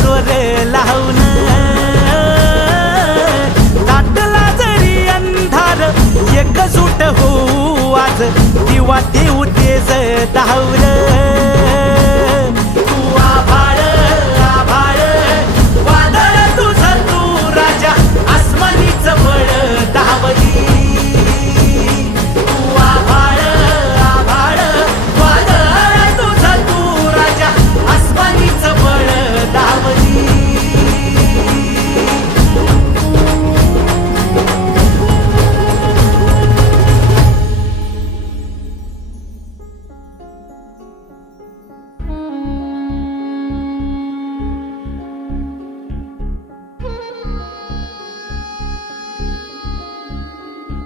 स्वर लावून दाटला जरी अंधार एकजूट होऊ आज दिवा देऊ तेज धावलं